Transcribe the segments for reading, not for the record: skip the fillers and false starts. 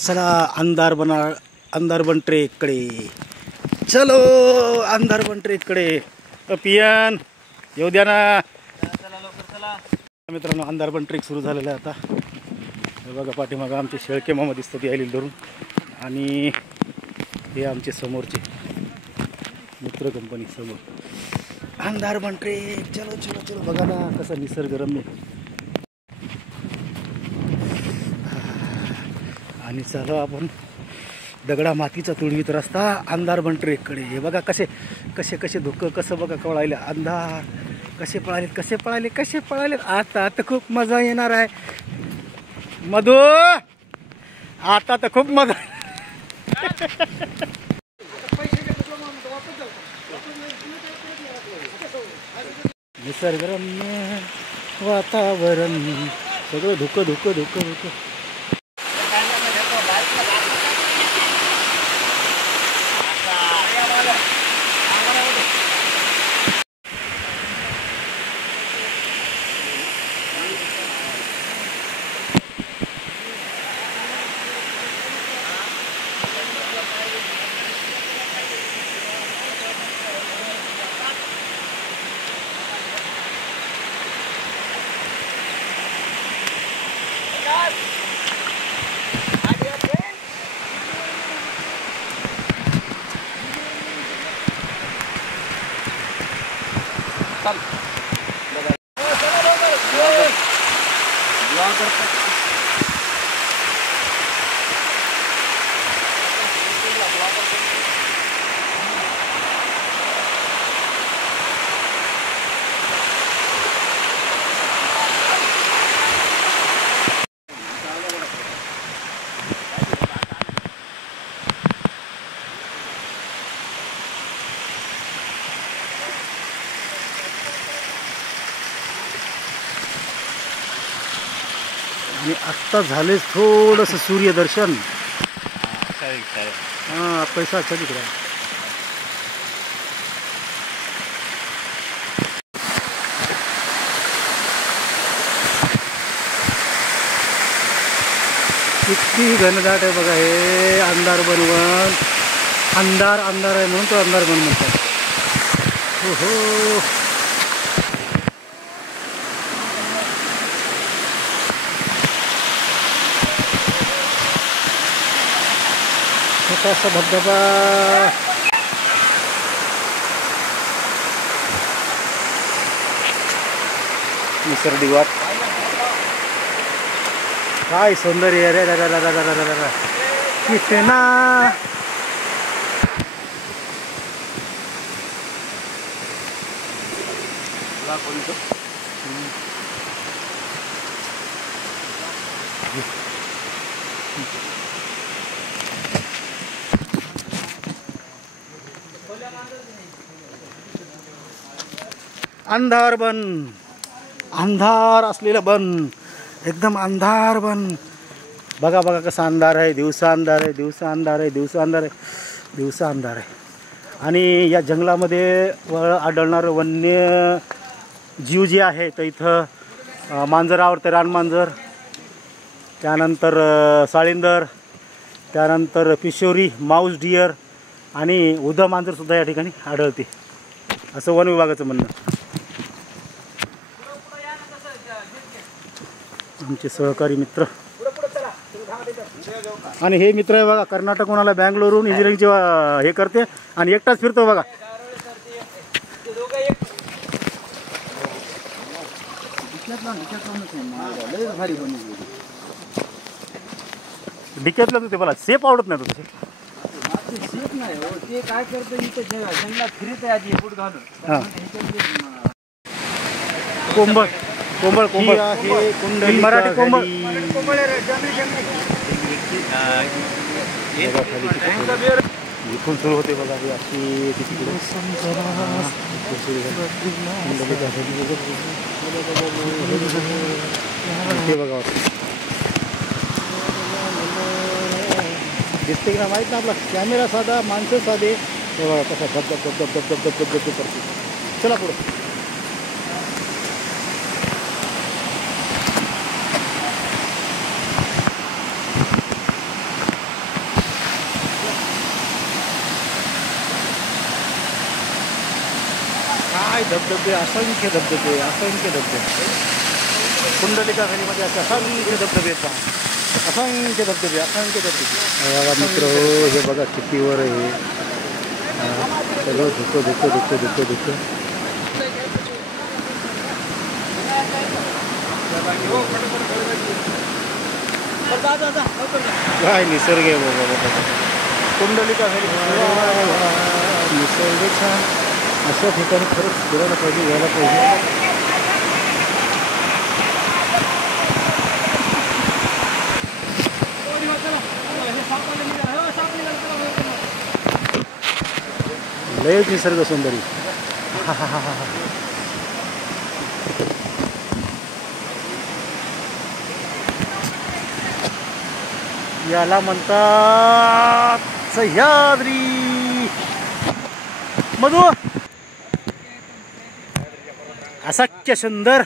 चला अंधार बन ट्रेककडे चलो. अंधार बन ट्रेककडे पियन येऊ द्या ना मित्रांनो. अंधार बन ट्रेक सुरू झालेला आहे आता. हे बघा पाठीमागं आमचे शेळके मामा दिसतात यायला धरून. आणि हे आमचे समोरचे मित्र कंपनी समोर अंधार बन ट्रेक. चलो चलो चलो. बघा ना कसा निसर्गरम्य. आणि चलो आपण दगडा मातीचा तुळवीत रस्ता अंधार बन ट्रेककडे. हे बघा कसे कसे कसे धुकं कसं बघा कळायले. अंधार कसे पळालेत कसे पळाले कसे पळालेत. आता तर खूप मजा येणार आहे मधू. आता तर खूप मजा. निसर्गरम्य वातावरण सगळं धुकं धुकं धुकं धुकं. आणि आत्ता झालेच थोडंसं सूर्यदर्शन. हां पैसा अच्छा दिख रहा है. किती घनदाट आहे बघा हे अंधार बनवून. अंधार अंधार आहे म्हणून तो अंधार बन म्हणतात. हो हो. छोटासा धबधबा. निसर्डी वाट काय सौंदर्य रे. कितना अंधार बन. अंधार असलेलं बन एकदम अंधार बन. बघा बघा कसा अंधार आहे. दिवसा अंधार आहे दिवसा अंधार आहे दिवसा अंधार आहे दिवसा अंधार आहे. आणि या जंगलामध्ये आढळणारं वन्य जीव जे आहे तर इथं मांजर आवडते. रानमांजर, त्यानंतर साळींदर, त्यानंतर पिशोरी, माऊस डिअर आणि उदा मांजरसुद्धा या ठिकाणी आढळते असं वन विभागाचं म्हणणं. आमचे सहकारी मित्र. आणि हे मित्र आहे बघा कर्नाटकहून बँगलोरहून इंजिनिअरिंगचे हे करते आणि एकटाच फिरतो बघा. डिक्यातलं ते मला सेफ आवडत नाही. तुझे सेफ नाही ते काय करतं इथे जंगलात फिरत आहे आधी बूट घालून. कोंबड कोंबड कोंबड आहे कुंडली मराठी कोंबड. इथून सुरू होते बघा हे अशी बघा दिसते की ना माहीत ना. आपला कॅमेरा साधा माणसं साधे. हे बघा कसा धब धब धब धब धब धब धब धब करते. चला पुढं. काय धबधबे, असंख्य धबधबे, असंख्य धबधबे. कुंडलिका व्हॅलीमध्ये असे असंख्य धबधबे येतात, असंख्य धबधबे, असंख्य धबधबे. बघा मित्र हो, हे बघा किती वर आहे. सगळं धुकं धुकं धुकं धुकं धुकं. काय निसर्ग आहे बाबा. कुंडलिका व्हॅली निसर्ग छान. अशा ठिकाणी खरंच फिरायला पाहिजे, यायला पाहिजे. लयच निसर्ग सौंदर्य. याला म्हणतात सह्याद्री. मधु असंख्य सुंदर.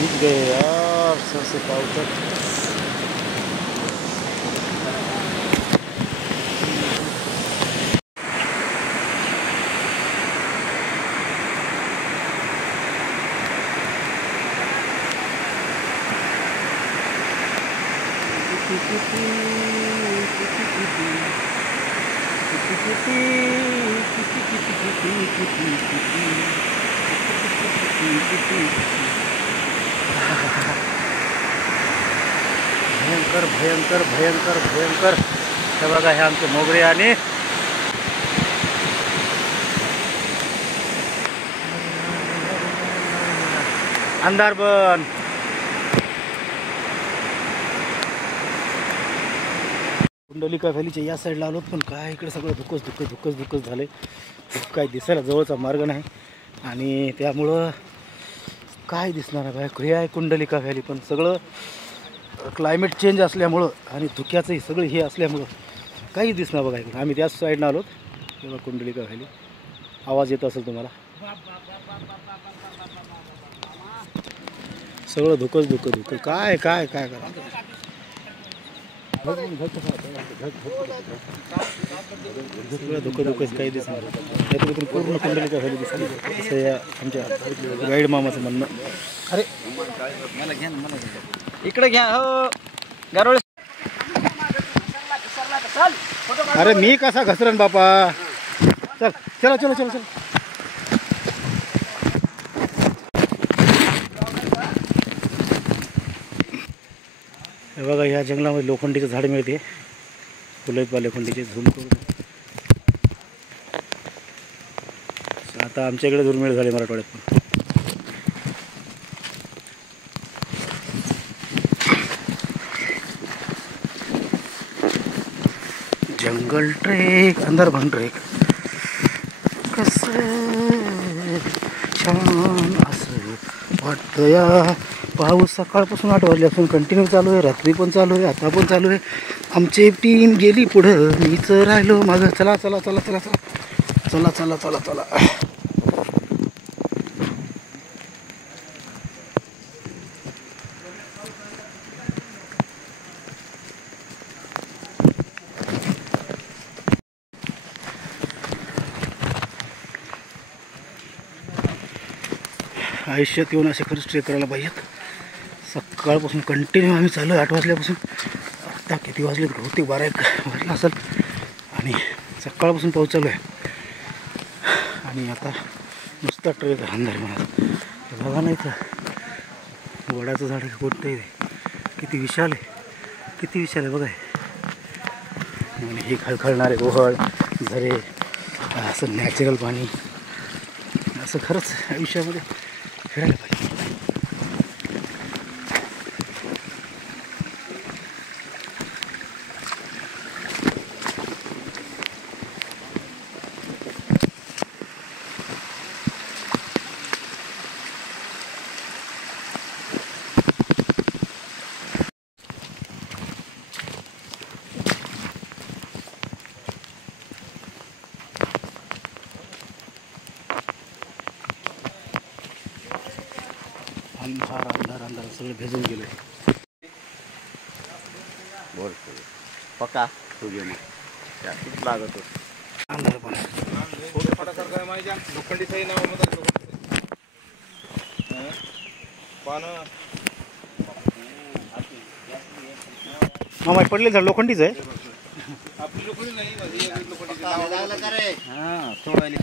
भीग गए यार सबसे पाउडर. भयंकर भयंकर भयंकर भयंकर. हे बघा, हे आमचे मोगरे आणि अंधारबन. कुंडलिका व्हॅलीच्या या साईडला आलो, पण काय इकडे सगळं धुकच धुकच धुकच धुकच झालं. काय दिसायला जवळचा मार्ग नाही आणि त्यामुळं काय दिसणार आहे. काय आहे कुंडलिका व्हॅली, पण सगळं क्लायमेट चेंज असल्यामुळं आणि धुक्याचंही सगळं हे असल्यामुळं काही दिसणार बघा. आम्ही त्याच साईडनं आलो. तेव्हा कुंडलिका व्हॅली. आवाज येत असेल तुम्हाला. सगळं धुकच धुकं धुकं. काय काय काय करा. धुकं धुकंच काही दिसणार. त्यातून पूर्ण कुंडलिका व्हॅली दिसली असं या आमच्या गाईड मामाचं म्हणणं. अरे इकडे घ्या हो गारोळे. अरे मी कसा घसरण बापा. चल चला चलो चलो चलो. हे बघा, ह्या जंगलामध्ये लोखंडीचं झाड मिळते. फुलं लोखंडीचे. झूम करून आता आमच्याकडे दुर्मिळ झाले मराठवाड्यात पण. जंगल ट्रेक, अंधारबन ट्रेक. कसं छान असं वाटतं या. पाऊस सकाळपासून 8 वाजल्यापासून कंटिन्यू चालू आहे. रात्री पण चालू आहे, आता पण चालू आहे. आमची टीम गेली पुढं, मीच राहिलो मागं. चला चला चला चला चला चला चला चला चला. आयुष्यात येऊन असे खरंच ट्रेक करायला पाहिजेत. सकाळपासून कंटिन्यू आम्ही चालू आहे 8 वाजल्यापासून. आत्ता किती वाजले बहुतेक 12-1 वाजला असेल. आणि सकाळपासून पाऊस चालू आहे आणि आता नुसता ट्रेक अंधार म्हणा. बघा नाही तर वडाचं झाड कोणतं आहे, किती विशाल आहे, किती विशाल आहे बघा. आणि हे खळखळणारे ओहळ झरे, असं नॅचरल पाणी. असं खरंच आयुष्यामध्ये फिरायला पाहिजे. सगळं भेजून गेलं. बोल पक्का तू घे मग त्यातच लागत होत. अंधार पण मामा पडले झाड लोखंडीच आहे. हां सोडायला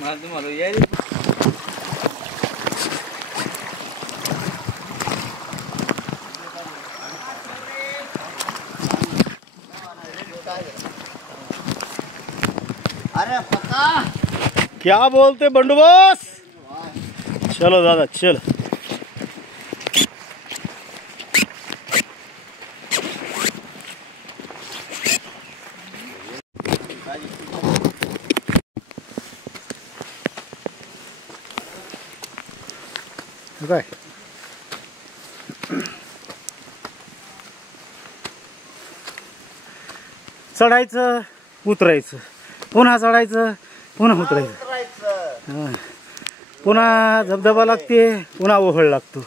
मला तुम्हाला यायला अरे पक्का क्या बोलते बंडू बॉस. चलो दादा चल. काय चढायचं उतरायचं पुन्हा चढायचं पुन्हा उतरायचं. हां. पुन्हा धबधबा लागते पुन्हा ओहळ लागतो.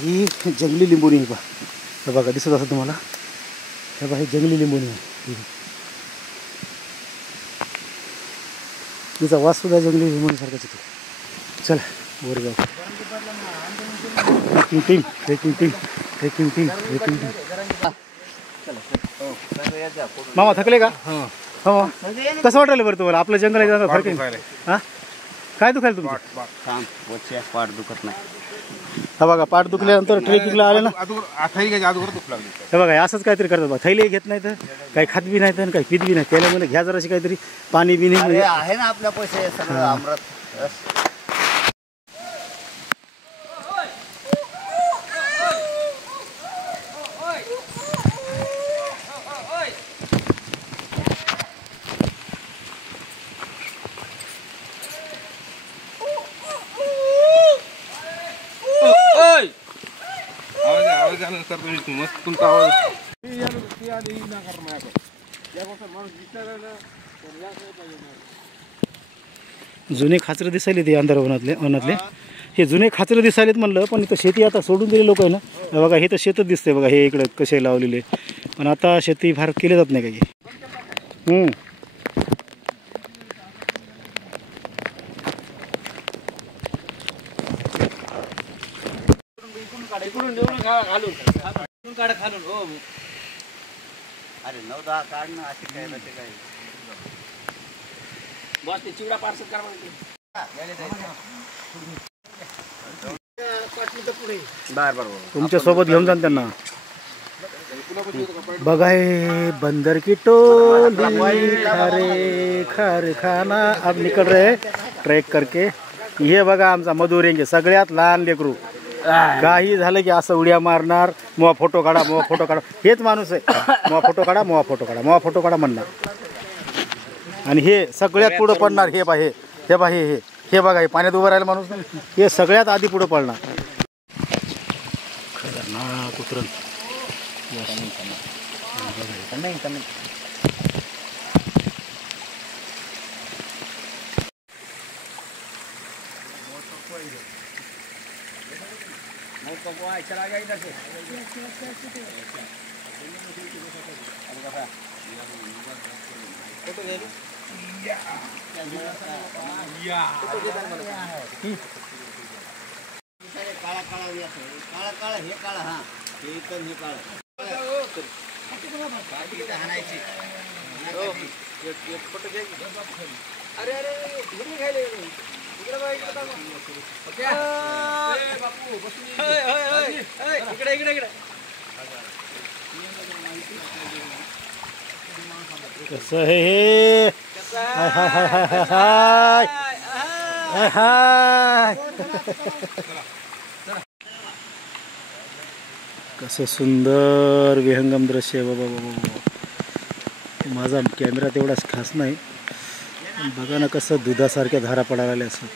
ही जंगली लिंबोणी आहे. हे बघा दिसत असं तुम्हाला. हे बघा ही जंगली लिंबोणी आहे. तिचा वास सुद्धा जंगली लिंबोणीसारखाच येतो. चला वर जाऊ. Trekking team trekking team trekking team trekking team. मामा थकले का? हो. कसं वाटलं बरं तुम्हाला? आपलं जंगल आहे फरक आहे. हां काय दुखायला तुमचं? पाठ दुखत नाही. हा बघा पाठ दुखल्यानंतर ट्रेकिंगला आले ना. हे बघा असंच काहीतरी करतात बघा. थैली घेत नाही तर काही खात बी नाही तर काही पित बी नाही. त्याला म्हणजे घ्या जराशी काहीतरी पाणी बी नाही आहे ना आपल्या पैसे सगळं अमृत. मस्त तुमचा आवाज. जुने खाचरं दिसायले ते अंधार वनातले हे जुने खाचरं दिसायलेत म्हणलं. पण इथं शेती आता सोडून दिले लोक आहे ना. बघा हे तर शेतच दिसते बघा. हे इकडं कसे लावलेले पण आता शेती फार केली जात नाही काही. अरे 9-10 काढणं असे काय नसे काय बस ते चिवडा पार्सल करा तुमच्या सोबत घेऊन जा त्यांना. बघाए बंदर की टोली खारे खारे खाना अब निकल रहे ट्रेक करके. हे बघा आमचा मधुरेंगे सगळ्यात लहान लेकरू. काही झालं की असं उड्या मारणार. मोहा फोटो काढा मोहा फोटो काढा. हेच माणूस आहे. मोहा फोटो काढा मोहा फोटो काढा मोहा फोटो काढा म्हणणार. आणि हे सगळ्यात पुढं पडणार. हे बा हे बा हे बघा हे पाण्यात उभं राहिलं माणूस हे सगळ्यात आधी पुढं पडणार. खतरनाक उतरण. चला गया इधर से काळा काळा काळा काळा हे काळा. हा हे पण हे काळा अरे अरे इकडे खायले इकडे इकडे इकडे कसं आहे हे हाय हाय हाय हाय हाय हाय. कसं सुंदर विहंगम दृश्य आहे बाबा बाबा. माझा कॅमेरा तेवढाच खास नाही, बघा ना कसं दुधासारख्या धारा पडायला असं.